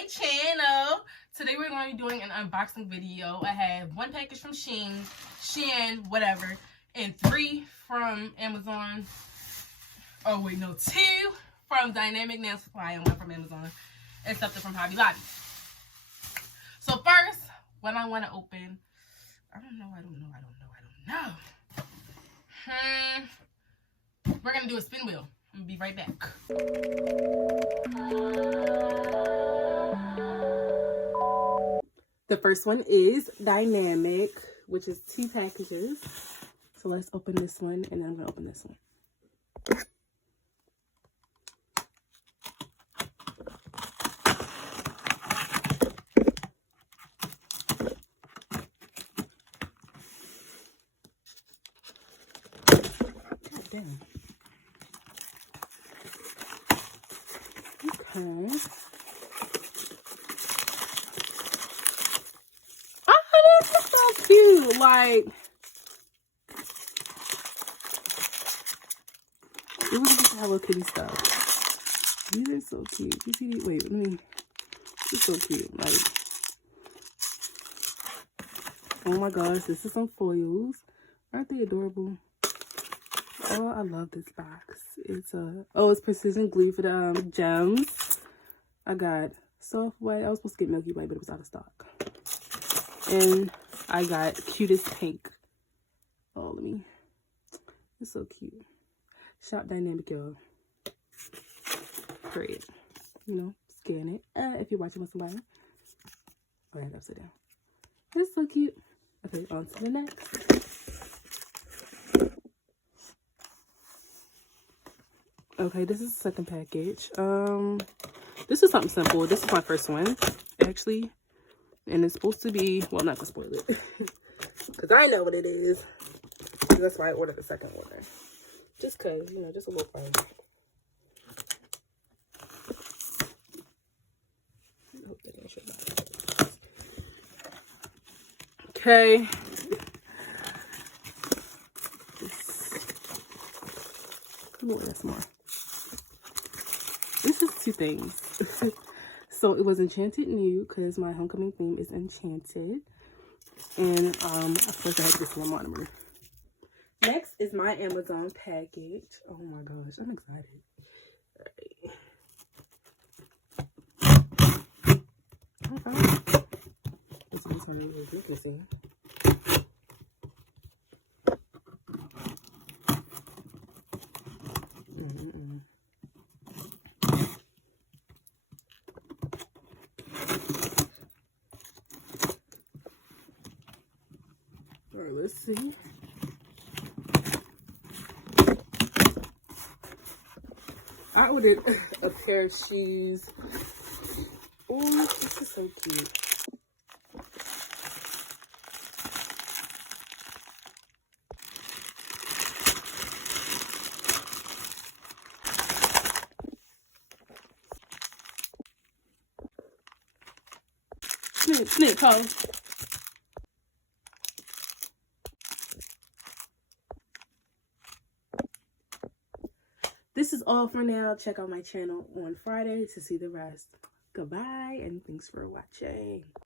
my channel. Today we're going to be doing an unboxing video. I have one package from Shein, whatever, and 3 from Amazon. Oh wait, no, 2 from Dynamic Nail Supply and 1 from Amazon, and something from Hobby Lobby. So first, what I want to open, I don't know. We're gonna do a spin wheel. I'm gonna be right back. The first one is Dynamic, which is 2 packages. So let's open this one, and then I'm gonna open this one. God damn. Okay. Oh, this is so cute. Like, it was just Hello Kitty stuff. These are so cute. You see these? Wait, let me. This is so cute. Like, oh my gosh, this is some foils. Aren't they adorable? Oh, I love this box. It's it's precision glue for the gems. I got soft white. I was supposed to get milky white, but it was out of stock. And I got cutest pink. Oh, let me. It's so cute. Shop Dynamic, y'all. Period. You know, scan it. If you're watching with somebody. Oh, I have it upside down. It's so cute. Okay, on to the next. Okay, this is the second package. This is something simple. This is my first one, actually. And it's supposed to be, well, I'm not gonna spoil it. Because I know what it is. That's why I ordered the second order. Just because, you know, just a little fun. I hope they don't show that. Okay. Come on, that's more. This is 2 things. So it was Enchanted New because my homecoming theme is Enchanted. And of course I have this one monomer. Next is my Amazon package. Oh my gosh, I'm excited. Alright. This one's turning really good, you see. Alright, let's see. I ordered a pair of shoes. Oh, this is so cute. Snip, call. This is all for now. Check out my channel on Friday to see the rest. Goodbye, and thanks for watching.